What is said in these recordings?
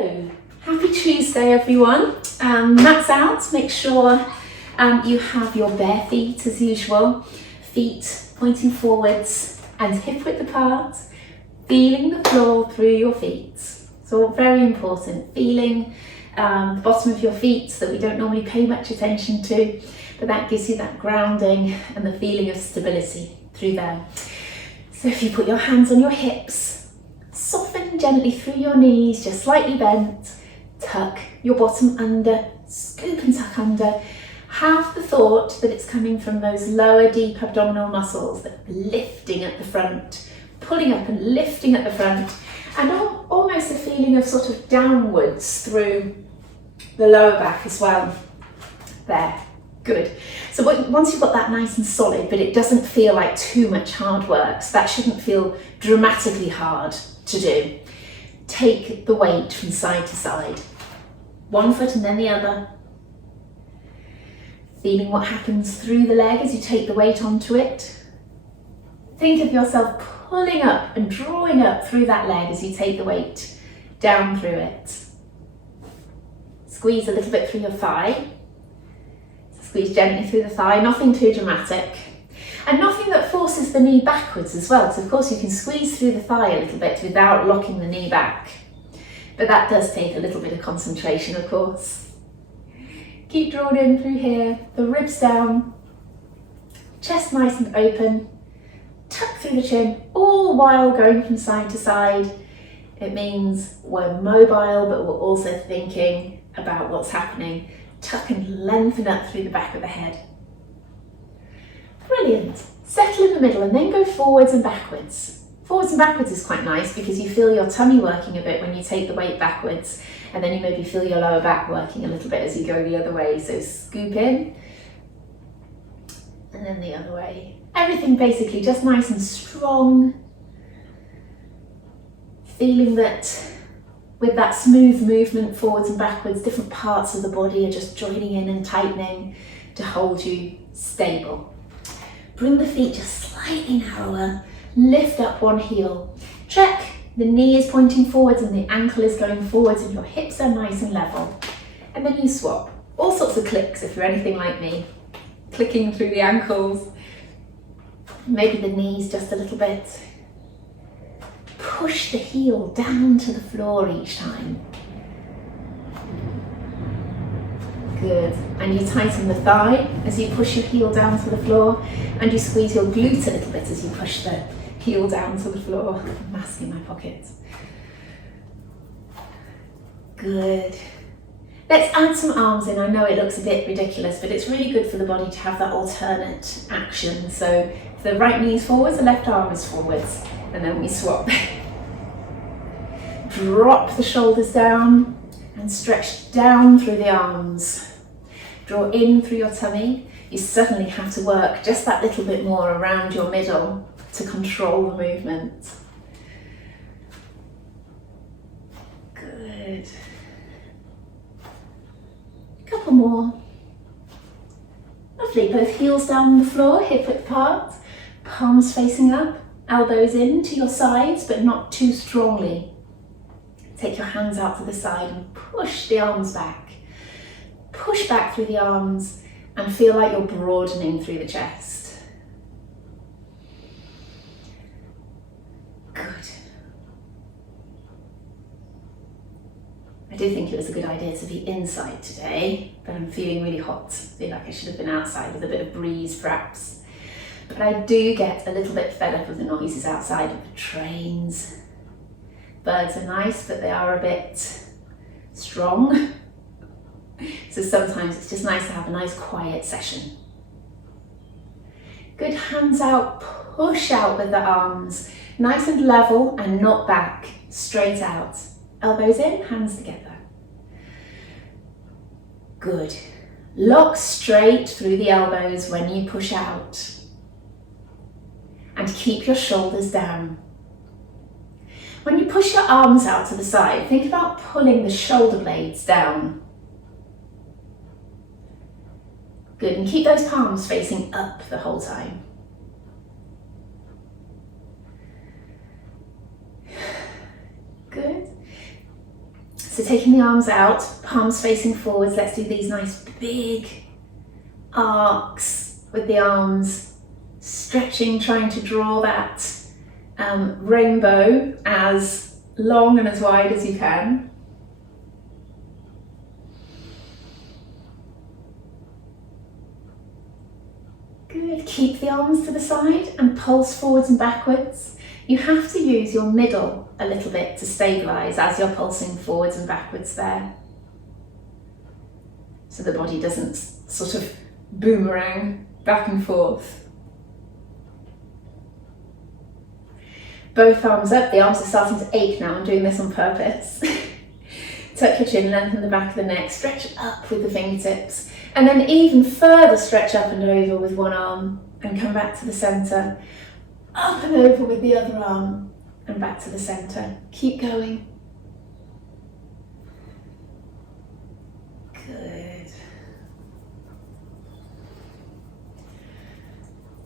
So, happy Tuesday everyone. Mats out, make sure you have your bare feet as usual, feet pointing forwards and hip width apart, feeling the floor through your feet. So very important, feeling the bottom of your feet that we don't normally pay much attention to, but that gives you that grounding and the feeling of stability through there. So if you put your hands on your hips, soften gently through your knees, just slightly bent, tuck your bottom under, scoop and tuck under. Have the thought that it's coming from those lower deep abdominal muscles that are lifting at the front, pulling up and lifting at the front, and almost a feeling of sort of downwards through the lower back as well. There, good. So once you've got that nice and solid, but it doesn't feel like too much hard work, so that shouldn't feel dramatically hard to do. Take the weight from side to side, one foot and then the other. Feeling what happens through the leg as you take the weight onto it. Think of yourself pulling up and drawing up through that leg as you take the weight down through it. Squeeze a little bit through your thigh. Squeeze gently through the thigh, nothing too dramatic. And nothing that forces the knee backwards as well. So of course you can squeeze through the thigh a little bit without locking the knee back. But that does take a little bit of concentration, of course. Keep drawn in through here, the ribs down, chest nice and open, tuck through the chin, all while going from side to side. It means we're mobile, but we're also thinking about what's happening. Tuck and lengthen up through the back of the head. Brilliant. Settle in the middle and then go forwards and backwards. Forwards and backwards is quite nice because you feel your tummy working a bit when you take the weight backwards, and then you maybe feel your lower back working a little bit as you go the other way. So scoop in and then the other way. Everything basically just nice and strong. Feeling that with that smooth movement forwards and backwards, different parts of the body are just joining in and tightening to hold you stable. Bring the feet just slightly narrower, lift up one heel. Check the knee is pointing forwards and the ankle is going forwards and your hips are nice and level. And then you swap. All sorts of clicks if you're anything like me. Clicking through the ankles, maybe the knees just a little bit. Push the heel down to the floor each time. Good. And you tighten the thigh as you push your heel down to the floor, and you squeeze your glute a little bit as you push the heel down to the floor. Mask in my pocket. Good. Let's add some arms in. I know it looks a bit ridiculous, but it's really good for the body to have that alternate action. So if the right knee is forwards, the left arm is forwards, and then we swap. Drop the shoulders down and stretch down through the arms. Draw in through your tummy. You suddenly have to work just that little bit more around your middle to control the movement. Good. A couple more. Lovely, both heels down on the floor, hip width apart, palms facing up, elbows in to your sides, but not too strongly. Take your hands out to the side and push the arms back. Push back through the arms and feel like you're broadening through the chest. Good. I did think it was a good idea to be inside today, but I'm feeling really hot. I feel like I should have been outside with a bit of breeze perhaps. But I do get a little bit fed up with the noises outside of the trains. Birds are nice, but they are a bit strong. So sometimes it's just nice to have a nice quiet session. Good, hands out, push out with the arms. Nice and level and not back, straight out. Elbows in, hands together. Good. Lock straight through the elbows when you push out. And keep your shoulders down. When you push your arms out to the side, think about pulling the shoulder blades down. Good, and keep those palms facing up the whole time. Good. So taking the arms out, palms facing forwards, let's do these nice big arcs with the arms, stretching, trying to draw that rainbow as long and as wide as you can. Good, keep the arms to the side and pulse forwards and backwards. You have to use your middle a little bit to stabilise as you're pulsing forwards and backwards there. So the body doesn't sort of boomerang back and forth. Both arms up, the arms are starting to ache now, I'm doing this on purpose. Tuck your chin, lengthen the back of the neck, stretch up with the fingertips, and then even further stretch up and over with one arm and come back to the centre. Up and over with the other arm and back to the centre. Keep going. Good.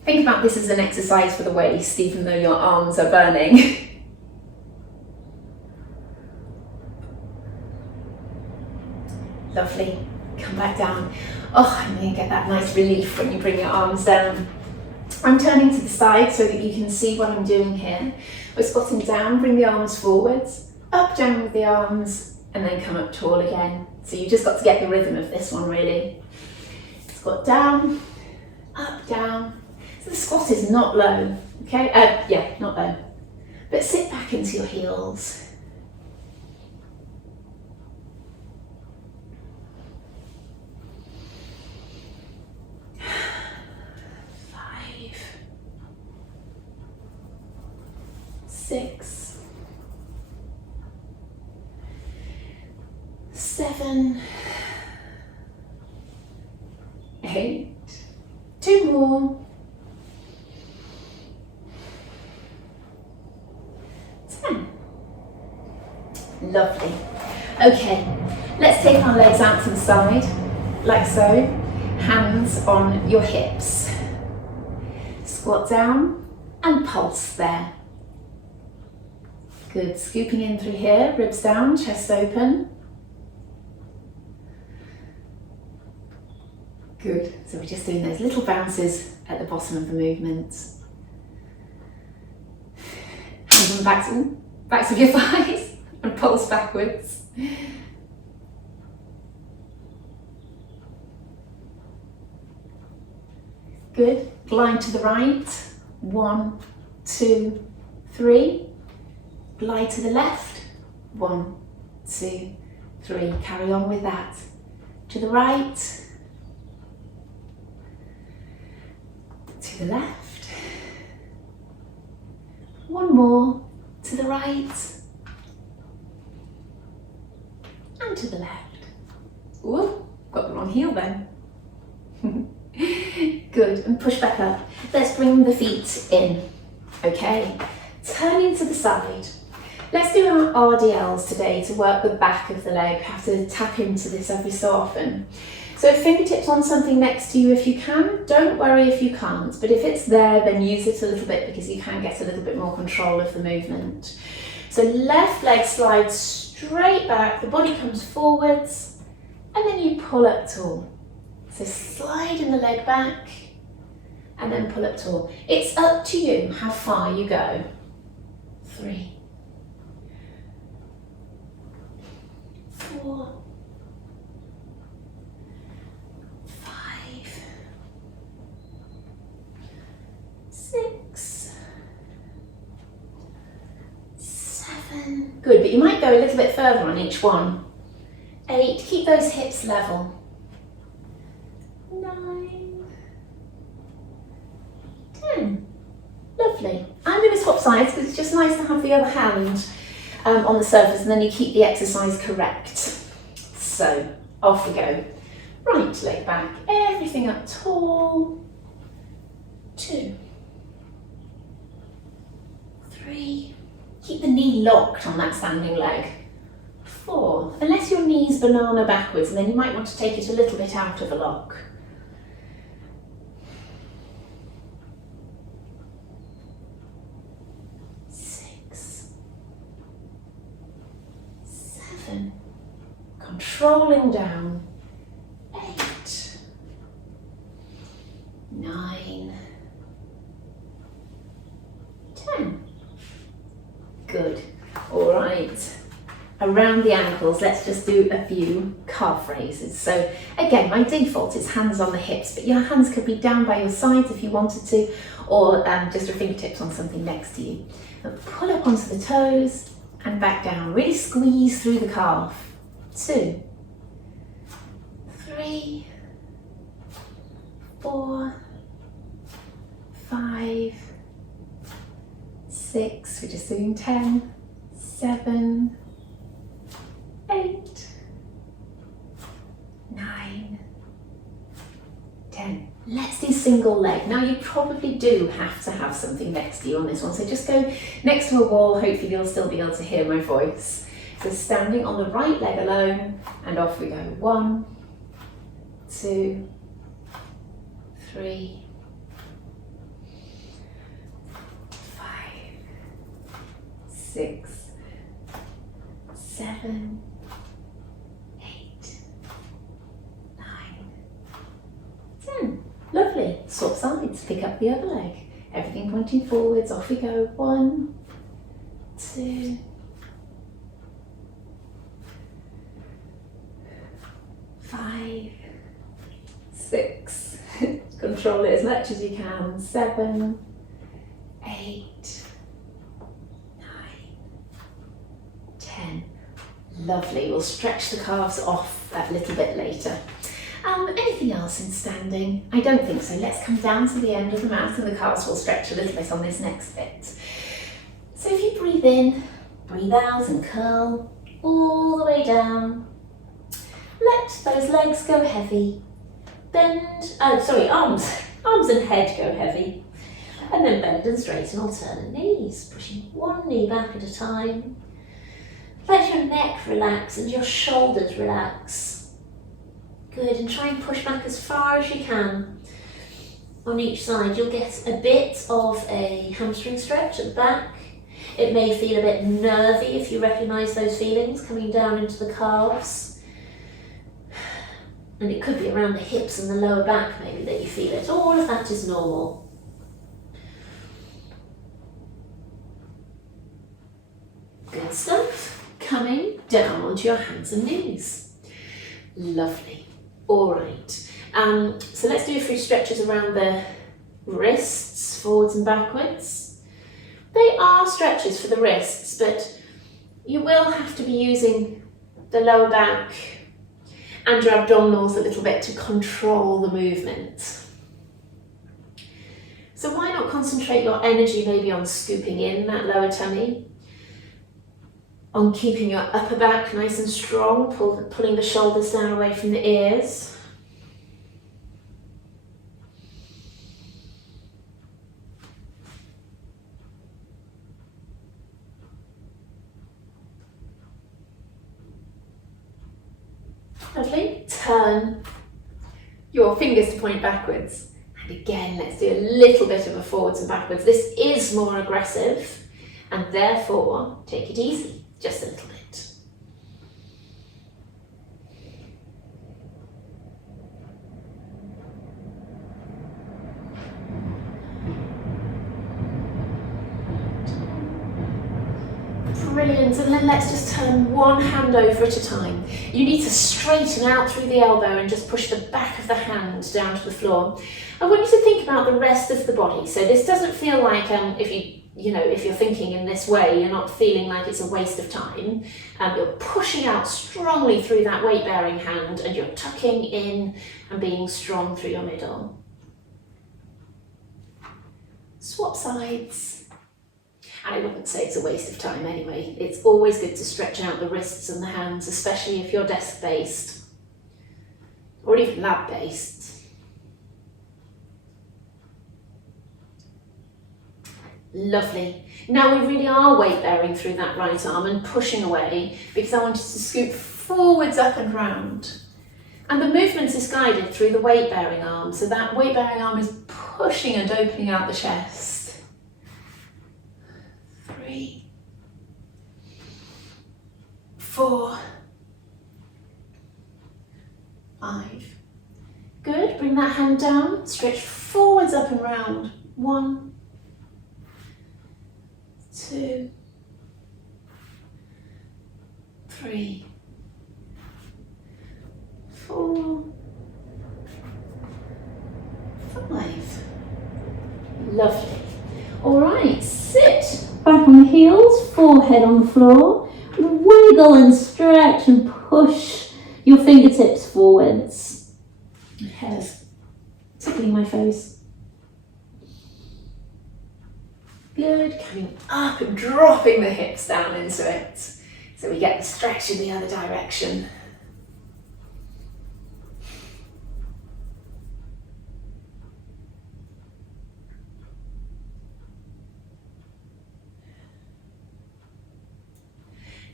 Think about this as an exercise for the waist, even though your arms are burning. Lovely. Come back down. Oh, and you get that nice relief when you bring your arms down. I'm turning to the side so that you can see what I'm doing here. We're squatting down, bring the arms forwards, up, down with the arms, and then come up tall again. So you just got to get the rhythm of this one really. Squat down, up, down. So the squat is not low, okay? Yeah, not low. But sit back into your heels. 6, 7, 8, 2 more, 10. Lovely. Okay, let's take our legs out to the side, like so, hands on your hips. Squat down and pulse there. Good, scooping in through here, ribs down, chest open. Good, so we're just doing those little bounces at the bottom of the movement. Hands on the backs of your thighs and pulse backwards. Good, glide to the right. 1, 2, 3. Glide to the left. 1, 2, 3. Carry on with that. To the right. To the left. 1 more. To the right. And to the left. Ooh, got the wrong heel then. Good, and push back up. Let's bring the feet in. Okay, turning to the side. Let's do our RDLs today to work the back of the leg. We have to tap into this every so often. So fingertips on something next to you if you can. Don't worry if you can't, but if it's there, then use it a little bit because you can get a little bit more control of the movement. So left leg slides straight back, the body comes forwards, and then you pull up tall. So slide in the leg back, and then pull up tall. It's up to you how far you go. 3, 4, 5, 6, 7. Good, but you might go a little bit further on each one. 8, keep those hips level. 9, 10. Lovely. I'm going to swap sides because it's just nice to have the other hand on the surface, and then you keep the exercise correct. So off we go. Right leg back, everything up tall. 2, 3. Keep the knee locked on that standing leg. 4, unless your knee's banana backwards, and then you might want to take it a little bit out of a lock. 6, 7, controlling down. 8, 9, 10. Good. All right. Around the ankles, let's just do a few calf raises. So again, my default is hands on the hips, but your hands could be down by your sides if you wanted to, or just your fingertips on something next to you. And pull up onto the toes and back down. Really squeeze through the calf. 2, 3, 4, 5, 6, we're just doing 10, 7, 8, 9, 10. Let's do single leg. Now you probably do have to have something next to you on this one, so just go next to a wall. Hopefully you'll still be able to hear my voice. So standing on the right leg alone, and off we go. 1, 2, 3, 5, 6, 7, 8, 9, 10. Lovely. Swap sides, pick up the other leg. Everything pointing forwards, off we go. 1, 2, 5, 6, control it as much as you can. 7, 8, 9, 10. Lovely. We'll stretch the calves off a little bit later. Anything else in standing? I don't think so. Let's come down to the end of the mat and the calves will stretch a little bit on this next bit. So if you breathe in, breathe out and curl all the way down. Let those legs go heavy. Arms and head go heavy. And then bend and straighten alternate knees, pushing one knee back at a time. Let your neck relax and your shoulders relax. Good, and try and push back as far as you can. On each side, you'll get a bit of a hamstring stretch at the back. It may feel a bit nervy if you recognise those feelings coming down into the calves. And it could be around the hips and the lower back maybe that you feel it. All of that is normal. Good stuff. Coming down onto your hands and knees. Lovely. All right. So let's do a few stretches around the wrists, forwards and backwards. They are stretches for the wrists, but you will have to be using the lower back and your abdominals a little bit to control the movement. So why not concentrate your energy maybe on scooping in that lower tummy, on keeping your upper back nice and strong, pulling the shoulders down away from the ears. Lovely. Turn your fingers to point backwards. And again, let's do a little bit of a forwards and backwards. This is more aggressive, and therefore take it easy. Just a little bit. Brilliant, and then let's just turn one hand over at a time. You need to straighten out through the elbow and just push the back of the hand down to the floor. I want you to think about the rest of the body. So this doesn't feel like if you're thinking in this way, you're not feeling like it's a waste of time. You're pushing out strongly through that weight-bearing hand and you're tucking in and being strong through your middle. Swap sides. And I wouldn't say it's a waste of time anyway. It's always good to stretch out the wrists and the hands, especially if you're desk-based or even lab-based. Lovely. Now we really are weight bearing through that right arm and pushing away because I want you to scoop forwards, up and round. And the movement is guided through the weight bearing arm. So that weight bearing arm is pushing and opening out the chest. 3, 4, bring that hand down, stretch forwards, up and round. 1, 2, 3, 4, 5. Lovely. All right, sit back on the heels, forehead on the floor. Wiggle and stretch and push your fingertips forwards. My hair's tickling my face. Good, coming up and dropping the hips down into it. So we get the stretch in the other direction.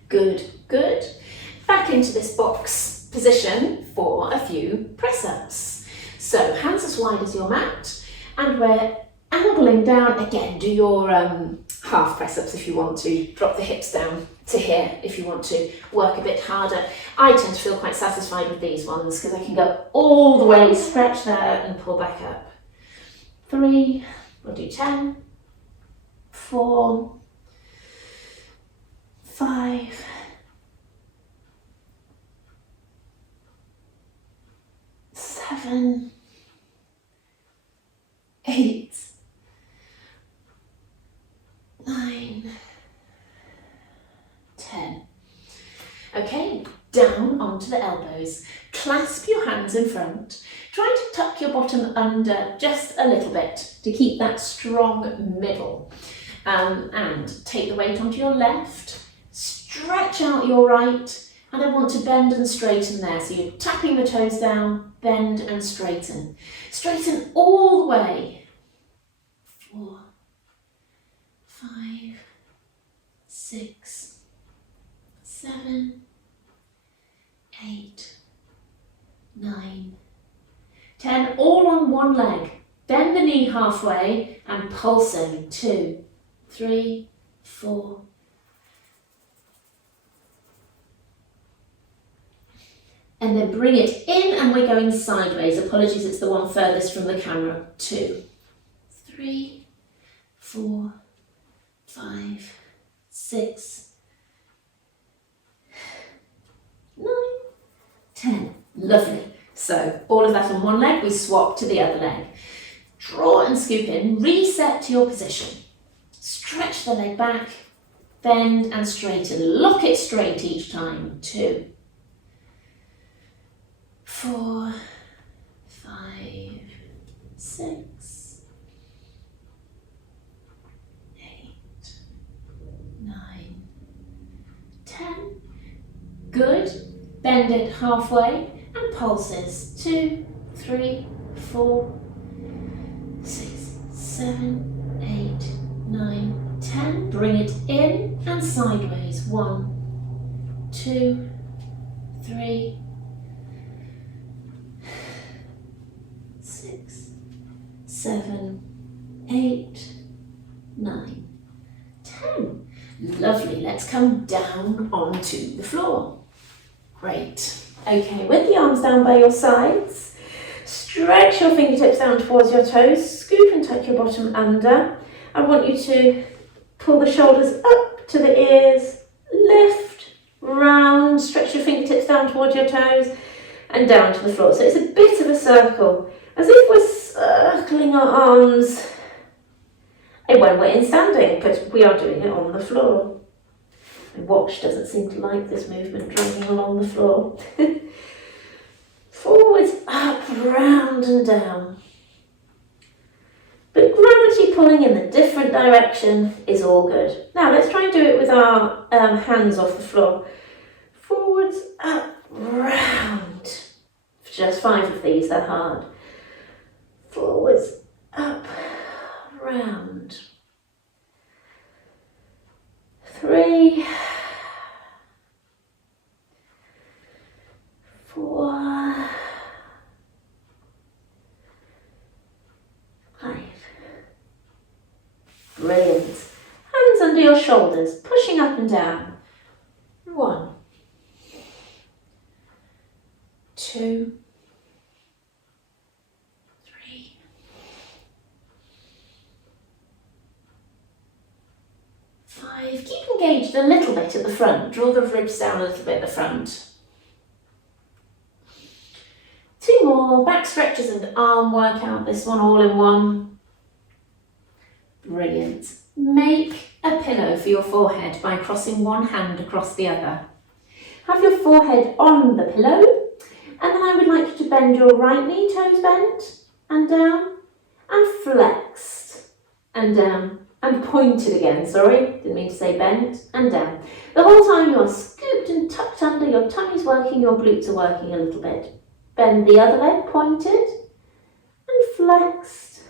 Good, good. Back into this box position for a few press-ups. So hands as wide as your mat, and we're angling down. Again, do your half press-ups if you want to. Drop the hips down to here if you want to work a bit harder. I tend to feel quite satisfied with these ones because I can go all the way, stretch there and pull back up. 3, we'll do 10, 4, 5, 7, 8, 9, 10. Okay, down onto the elbows. Clasp your hands in front. Try to tuck your bottom under just a little bit to keep that strong middle. And take the weight onto your left. Stretch out your right, and I want to bend and straighten there. So you're tapping the toes down, bend and straighten. Straighten all the way. 4, 5, 6, 7, 8, 9, 10. All on one leg. Bend the knee halfway and pulsing. 2, 3, 4. And then bring it in, and we're going sideways. Apologies, it's the one furthest from the camera. 2, 3, 4, 5, 6, 9, 10. Lovely. So all of that on one leg, we swap to the other leg. Draw and scoop in, reset to your position. Stretch the leg back, bend and straighten. Lock it straight each time. 2, 4, 5, 6, 8, 9, 10. Good. Bend it halfway and pulses. 2, 3, 4, 6, 7, 8, 9, 10. Bring it in and sideways. 1, 2, 3, 6, 7, 8, 9, 10. Lovely. Let's come down onto the floor. Great. Okay, with the arms down by your sides, stretch your fingertips down towards your toes, scoop and tuck your bottom under. I want you to pull the shoulders up to the ears, lift, round, stretch your fingertips down towards your toes and down to the floor. So it's a bit of a circle, as if we're circling our arms when we're in standing, but we are doing it on the floor. My watch doesn't seem to like this movement, dragging along the floor. Forwards, up, round and down. But gravity pulling in a different direction is all good. Now let's try and do it with our hands off the floor. Forwards, up, round. Just 5 of these, they're hard. Forwards, up, round. 3, 4, 5. Brilliant. Hands under your shoulders, pushing up and down. 1, 2, 5. Keep engaged a little bit at the front. Draw the ribs down a little bit at the front. 2 more. Back stretches and arm workout. This one all in one. Brilliant. Make a pillow for your forehead by crossing one hand across the other. Have your forehead on the pillow, and then I would like you to bend your right knee, toes bent, and down, and flexed, and down, and pointed again, sorry, didn't mean to say bent, and down. The whole time you are scooped and tucked under, your tummy's working, your glutes are working a little bit. Bend the other leg, pointed, and flexed,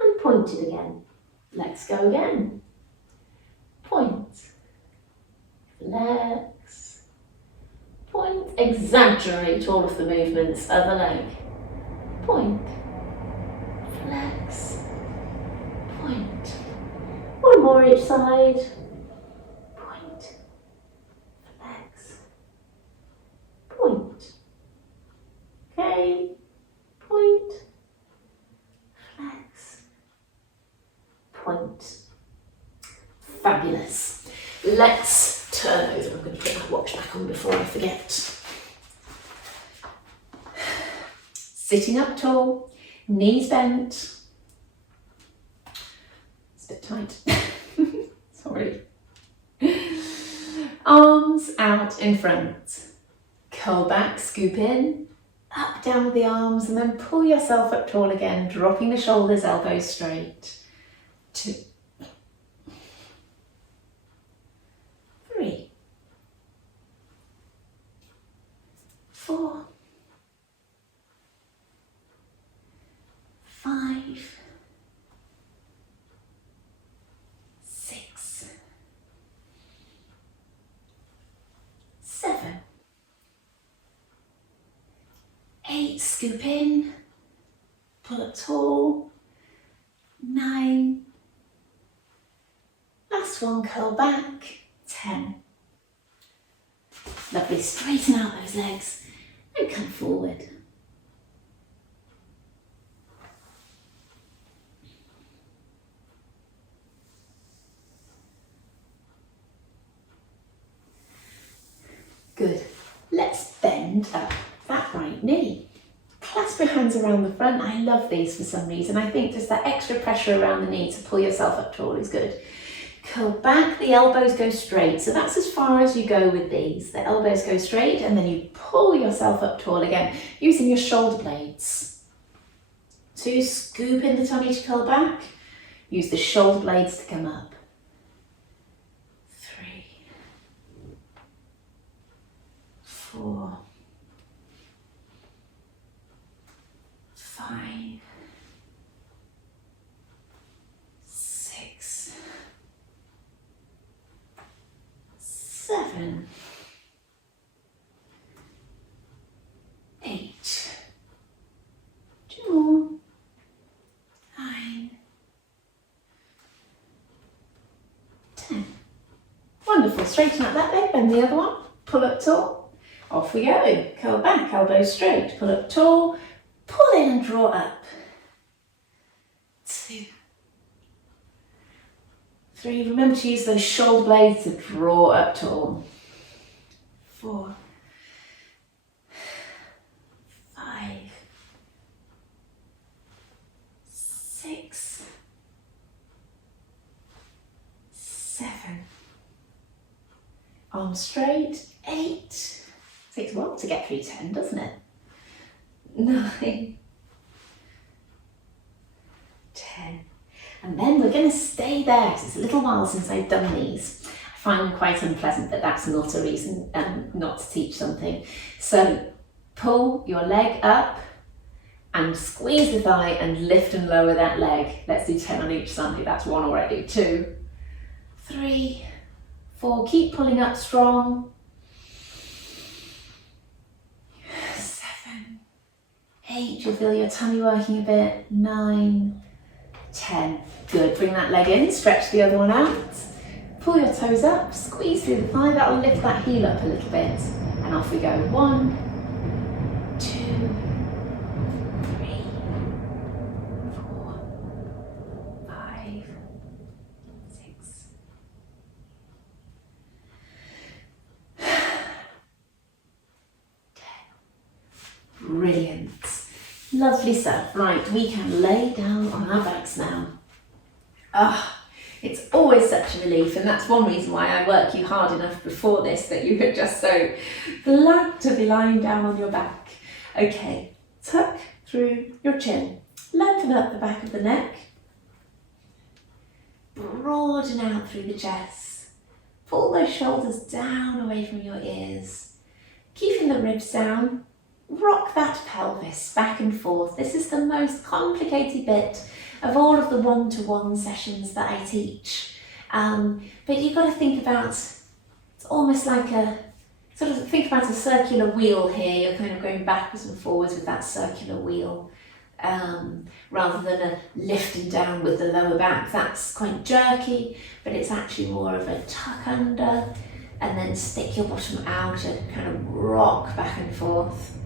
and pointed again. Let's go again. Point, flex, point, exaggerate all of the movements, other leg, point, flex, point. One more each side, point, flex, point. Okay, point, flex, point. Fabulous. Let's turn over. I'm going to put that watch back on before I forget. Sitting up tall, knees bent. It's a bit tight. Sorry. Arms out in front. Curl back, scoop in. Up, down with the arms, and then pull yourself up tall again, dropping the shoulders, elbows straight. 2, 3, 4, 5, 6, 7, 8, scoop in, pull up tall, 9, last one, curl back, 10. Lovely, straighten out those legs and come forward. Good, let's bend up that right knee. Clasp your hands around the front. I love these for some reason. I think just that extra pressure around the knee to pull yourself up tall is good. Curl back, the elbows go straight. So that's as far as you go with these. The elbows go straight and then you pull yourself up tall again using your shoulder blades. 2, scoop in the tummy to curl back. Use the shoulder blades to come up. 3, 4, 5, 6, 7, 8, 2 more, 9, 10. Wonderful, straighten out that leg, bend the other one, pull up tall, off we go, curl back, elbows straight, pull up tall, pull in and draw up. 2, 3, remember to use those shoulder blades to draw up tall. 4, 5, 6, 7, arms straight, 8, takes a while to get through 10, doesn't it? 9, 10, and then we're going to stay there because it's a little while since I've done these. I find them quite unpleasant, but that's not a reason not to teach something. So pull your leg up and squeeze the thigh and lift and lower that leg. Let's do 10 on each side. That's 1 already. 2, 3, 4, keep pulling up strong. 7, 8, you'll feel your tummy working a bit. 9, 10. Good, bring that leg in, stretch the other one out. Pull your toes up, squeeze through the thigh, that'll lift that heel up a little bit. And off we go. 1, 2, 3, 4, 5, 6, Brilliant. Lovely stuff. Right, we can lay down on our backs now. It's always such a relief, and that's one reason why I work you hard enough before this, that you are just so glad to be lying down on your back. Okay, tuck through your chin, lengthen up the back of the neck, broaden out through the chest, pull those shoulders down away from your ears, keeping the ribs down, rock that pelvis back and forth. This is the most complicated bit of all of the one-to-one sessions that I teach. But you've got to think about, it's almost like think about a circular wheel here. You're kind of going backwards and forwards with that circular wheel, rather than a lifting down with the lower back. That's quite jerky, but it's actually more of a tuck under, and then stick your bottom out and kind of rock back and forth.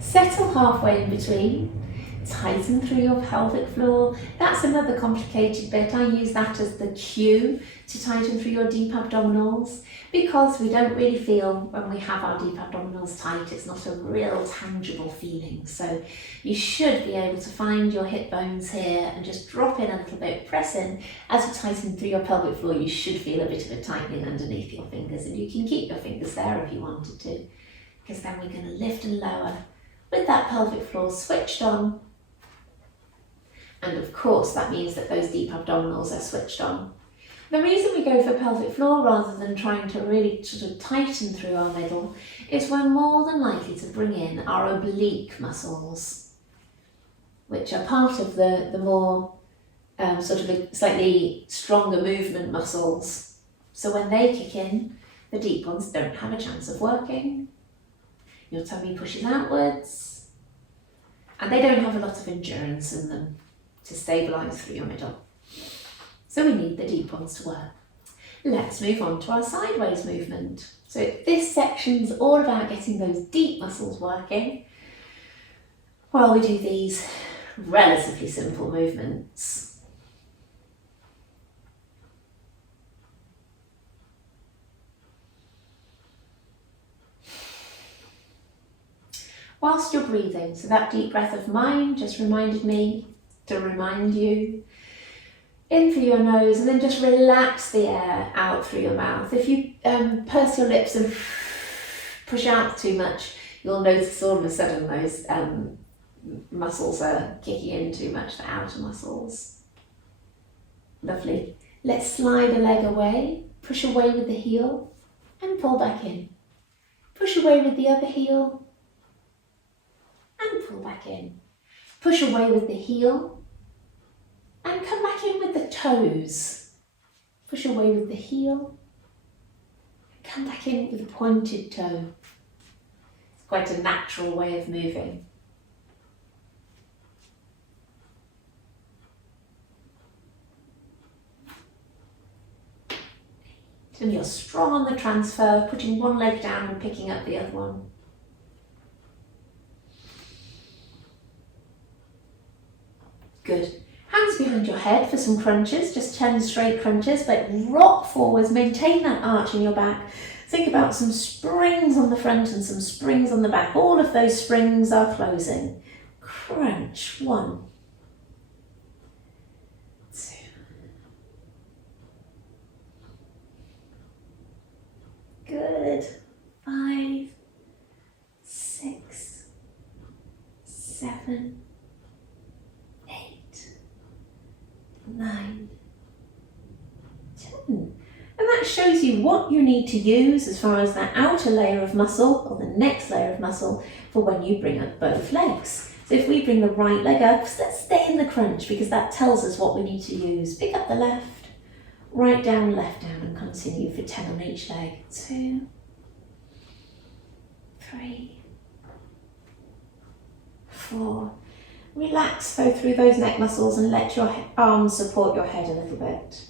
Settle halfway in between. Tighten through your pelvic floor. That's another complicated bit. I use that as the cue to tighten through your deep abdominals, because we don't really feel when we have our deep abdominals tight. It's not a real tangible feeling. So you should be able to find your hip bones here and just drop in a little bit, press in. As you tighten through your pelvic floor, you should feel a bit of a tightening underneath your fingers, and you can keep your fingers there if you wanted to, because then we're going to lift and lower with that pelvic floor switched on. And of course, that means that those deep abdominals are switched on. The reason we go for pelvic floor rather than trying to really sort of tighten through our middle is we're more than likely to bring in our oblique muscles, which are part of the more sort of slightly stronger movement muscles. So when they kick in, the deep ones don't have a chance of working. Your tummy pushes outwards, and they don't have a lot of endurance in them to stabilise through your middle. So we need the deep ones to work. Let's move on to our sideways movement. So this section's all about getting those deep muscles working while we do these relatively simple movements. Whilst you're breathing, so that deep breath of mine just reminded me to remind you, in through your nose, and then just relax the air out through your mouth. If you purse your lips and push out too much, you'll notice all of a sudden those muscles are kicking in too much, the outer muscles. Lovely. Let's slide a leg away, push away with the heel, and pull back in. Push away with the other heel, and pull back in. Push away with the heel, and come back in with the toes. Push away with the heel, and come back in with a pointed toe. It's quite a natural way of moving. And you're strong on the transfer, putting one leg down and picking up the other one. Good. Hands behind your head for some crunches, just 10 straight crunches, but rock forwards, maintain that arch in your back. Think about some springs on the front and some springs on the back. All of those springs are closing. Crunch. 1, 2. Good. 5, 6, 7, 9, 10. And that shows you what you need to use as far as that outer layer of muscle, or the next layer of muscle, for when you bring up both legs. So if we bring the right leg up, let's stay in the crunch, because that tells us what we need to use. Pick up the left, right down, left down, and continue for 10 on each leg. 2, 3, 4. Relax, go through those neck muscles and let your arms support your head a little bit.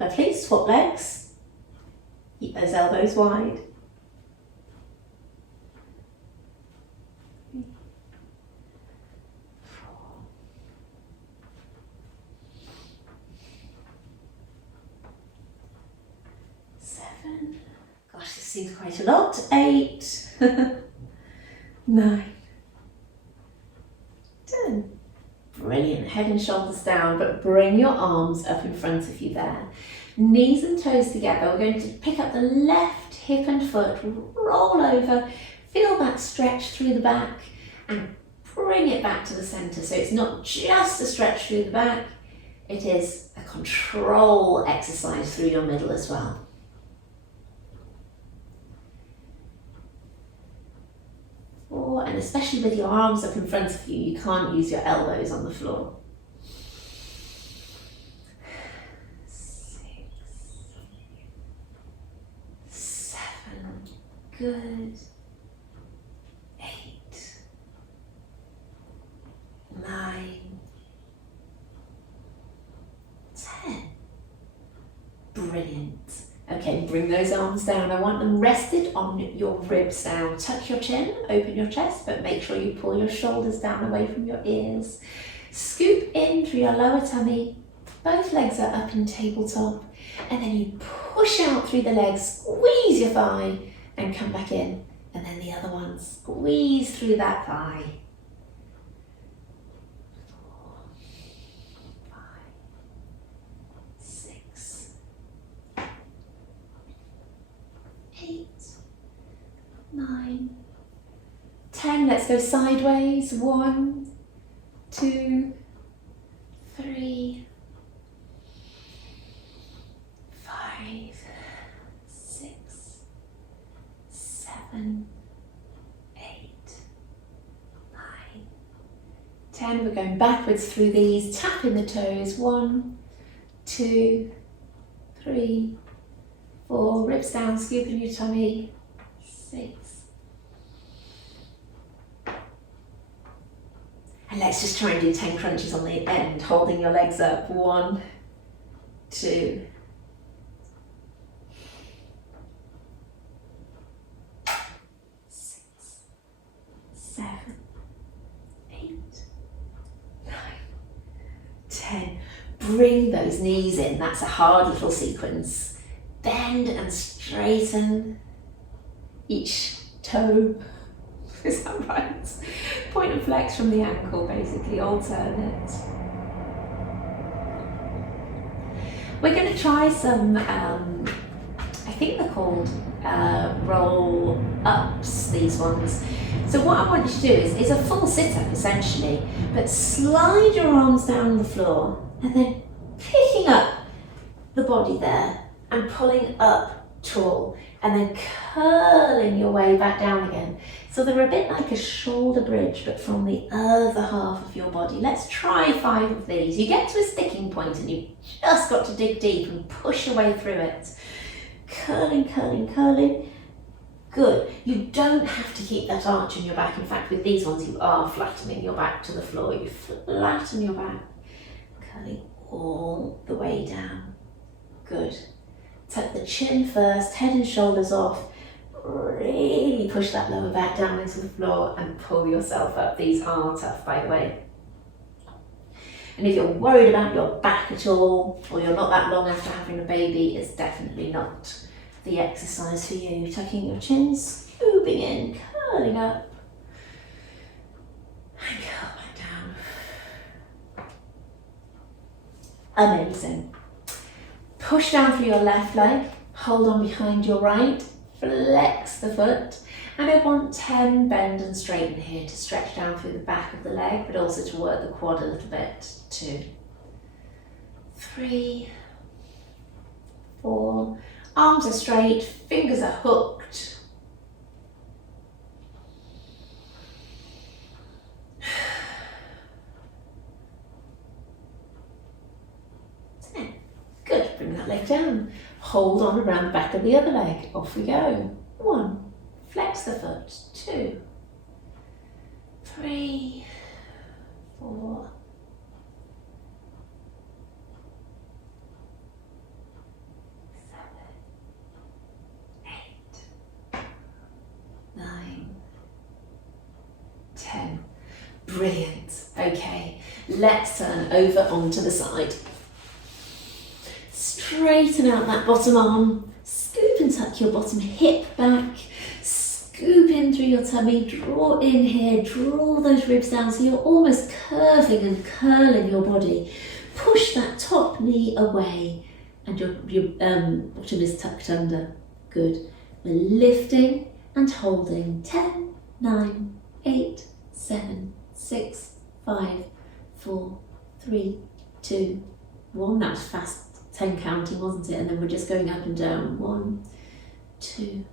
Lovely, swap legs. Keep those elbows wide. 3, 4. seems quite a lot. 8, 9, 10. Brilliant. Head and shoulders down, but bring your arms up in front of you there. Knees and toes together. We're going to pick up the left hip and foot, roll over, feel that stretch through the back, and bring it back to the centre. So it's not just a stretch through the back, it is a control exercise through your middle as well. And especially with your arms up in front of you, you can't use your elbows on the floor. 6, 7, good. 8, 9, 10. Brilliant. Okay, bring those arms down. I want them rested on your ribs now. Tuck your chin, open your chest, but make sure you pull your shoulders down away from your ears. Scoop in through your lower tummy. Both legs are up in tabletop. And then you push out through the legs, squeeze your thigh, and come back in. And then the other one, squeeze through that thigh. 4, 5, 6, 8, 9, 10. Let's go sideways. 1, 2, 3, 5, 6, 7, 8, 9, 10. We're going backwards through these. Tapping the toes. 1, 2, 3, 4, ribs down, scooping your tummy. 6. And let's just try and do 10 crunches on the end, holding your legs up. 1, 2, 6, 7, 8, 9, 10. Bring those knees in. That's a hard little sequence. Bend and straighten each toe. Is that right? Point and flex from the ankle, basically, alternate. We're going to try some, I think they're called roll ups, these ones. So what I want you to do is a full sit-up essentially, but slide your arms down on the floor and then picking up the body there and pulling up tall and then curling your way back down again. So they're a bit like a shoulder bridge, but from the other half of your body. Let's try 5 of these. You get to a sticking point and you've just got to dig deep and push your way through it. Curling, curling, curling. Good. You don't have to keep that arch in your back. In fact, with these ones, you are flattening your back to the floor. You flatten your back, curling all the way down. Good. Tuck the chin first, head and shoulders off. Really push that lower back down into the floor and pull yourself up. These are tough, by the way. And if you're worried about your back at all, or you're not that long after having a baby, it's definitely not the exercise for you. Tucking your chin, scooping in, curling up, and curl back down. Amazing. Push down through your left leg, hold on behind your right, flex the foot, and I want 10 bend and straighten here to stretch down through the back of the leg, but also to work the quad a little bit. 2, 3, 4, arms are straight, fingers are hooked. 10. Good, bring that leg down. Hold on around the back of the other leg. Off we go. 1, flex the foot. 2, 3, 4, 9, 10. Brilliant. Okay, let's turn over onto the side. Straighten out that bottom arm, scoop and tuck tuck your bottom hip back, scoop in through your tummy, draw in here, draw those ribs down so you're almost curving and curling your body. Push that top knee away and your bottom is tucked under. Good. We're lifting and holding. 10, 9, 8, 7, 6, 5, 4, 3, 2, 1. That was fast 10 counting, wasn't it? And then we're just going up and down. 1, 2,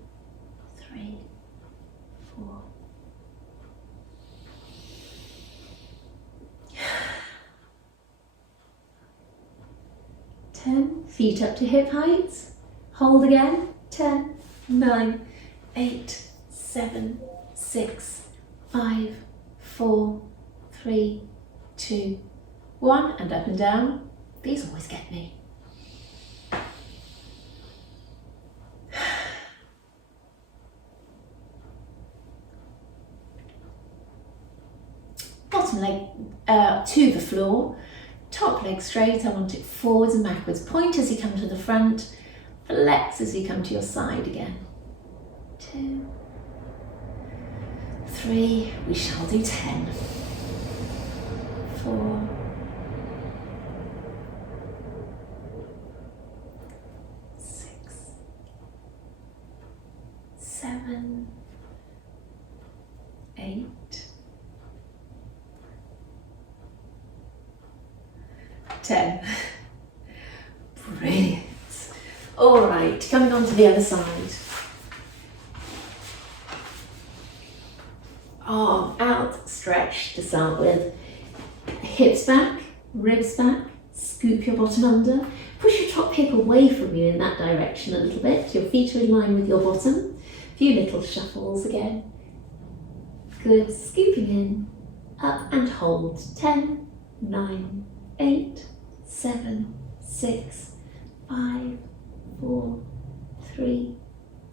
3, 4. Feet up to hip height. Hold again. 10, 9, 8, 7, 6, 5, 4, 3, 2, 1. And up and down. These always get me. Bottom leg to the floor. Top leg straight, I want it forwards and backwards. Point as you come to the front, flex as you come to your side again. 2, 3, we shall do 10. 4, 6, 7, 8, 10. Brilliant. All right, coming on to the other side. Arm out, stretch to start with. Hips back, ribs back, scoop your bottom under. Push your top hip away from you in that direction a little bit. Your feet are in line with your bottom. A few little shuffles again. Good, scooping in, up and hold. 10, 9, 8, 7, 6, 5, 4, 3,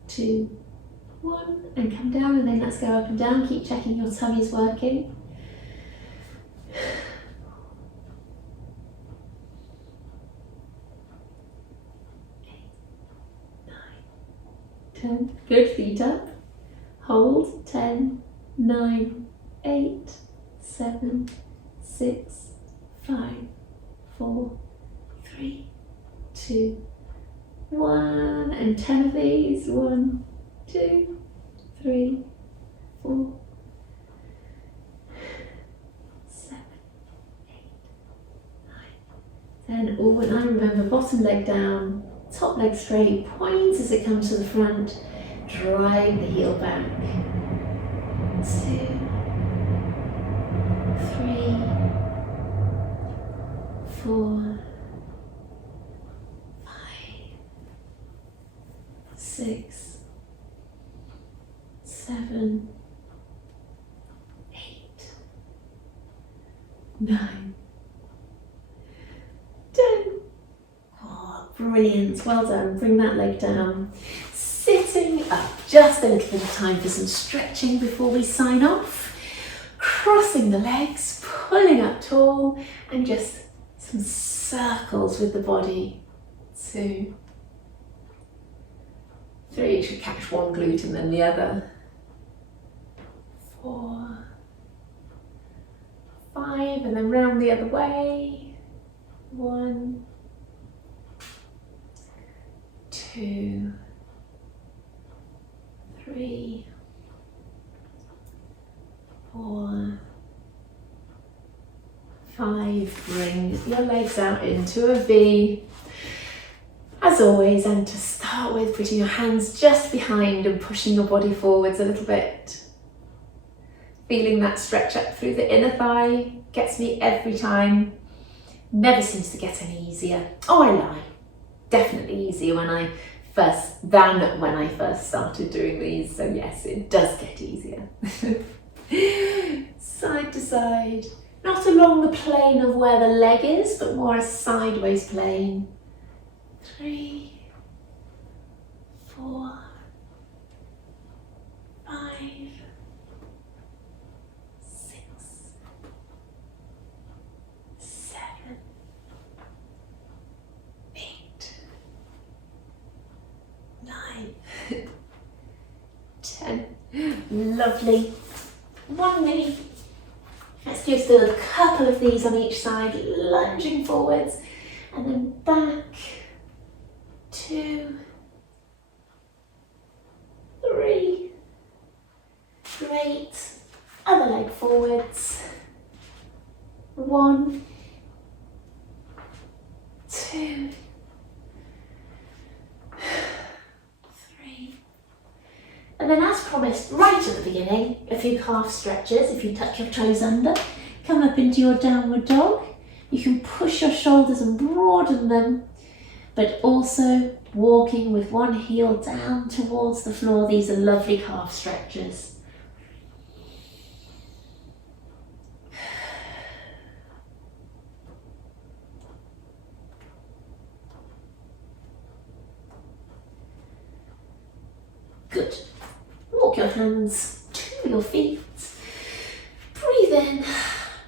2, 1. And come down, and then let's go up and down. Keep checking your tummy's working. 10. Good, feet up. Hold. 10, 9, 8, 7, 6, 5, 4, 3, 2, 1. And 10 of these. 1, 2, 3, 4, 7, 8, 9, 10. Oh, and I remember bottom leg down, top leg straight, point as it comes to the front, drive the heel back. 2, 3, 4, 5, 6, 7, 8, 9, 10. Oh, brilliant. Well done. Bring that leg down. Sitting up. Just a little bit of time for some stretching before we sign off. Crossing the legs, pulling up tall, and just some circles with the body. 2, 3. You should catch one glute and then the other. 4, 5, and then round the other way. 1, 2, 3, 4, 5. Bring your legs out into a V. As always, and to start with, putting your hands just behind and pushing your body forwards a little bit. Feeling that stretch up through the inner thigh. Gets me every time. Never seems to get any easier. Oh, I lie. Definitely easier when I first started doing these. So yes, it does get easier. Side to side. Not along the plane of where the leg is, but more a sideways plane. 3, 4, 5, 6, 7, 8, 9, Lovely. One knee. Let's just do a couple of these on each side, lunging forwards, and then back, 2, 3. Great. Other leg forwards. 1, 2, 3. And then, as promised right at the beginning, a few calf stretches. If you tuck your toes under, come up into your downward dog. You can push your shoulders and broaden them, but also walking with one heel down towards the floor. These are lovely calf stretches. Good. Walk your hands to your feet. Breathe in,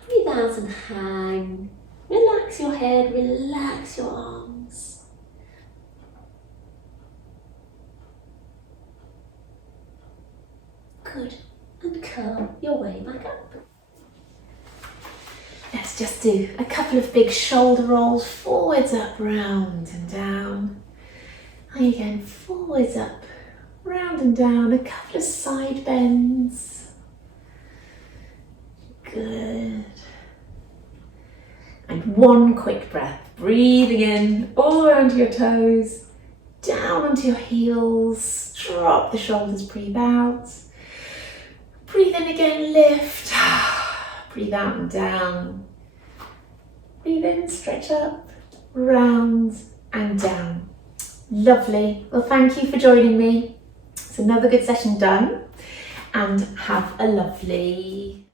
breathe out and hang. Relax your head, relax your arms. Good. And curl your way back up. Let's just do a couple of big shoulder rolls, forwards, up, round and down. And again, forwards, up, round and down, a couple of side bends. Good. And one quick breath, breathing in all around your toes, down onto your heels, drop the shoulders, breathe out. Breathe in again, lift. Breathe out and down. Breathe in, stretch up, round and down. Lovely. Well, thank you for joining me. It's another good session done, and have a lovely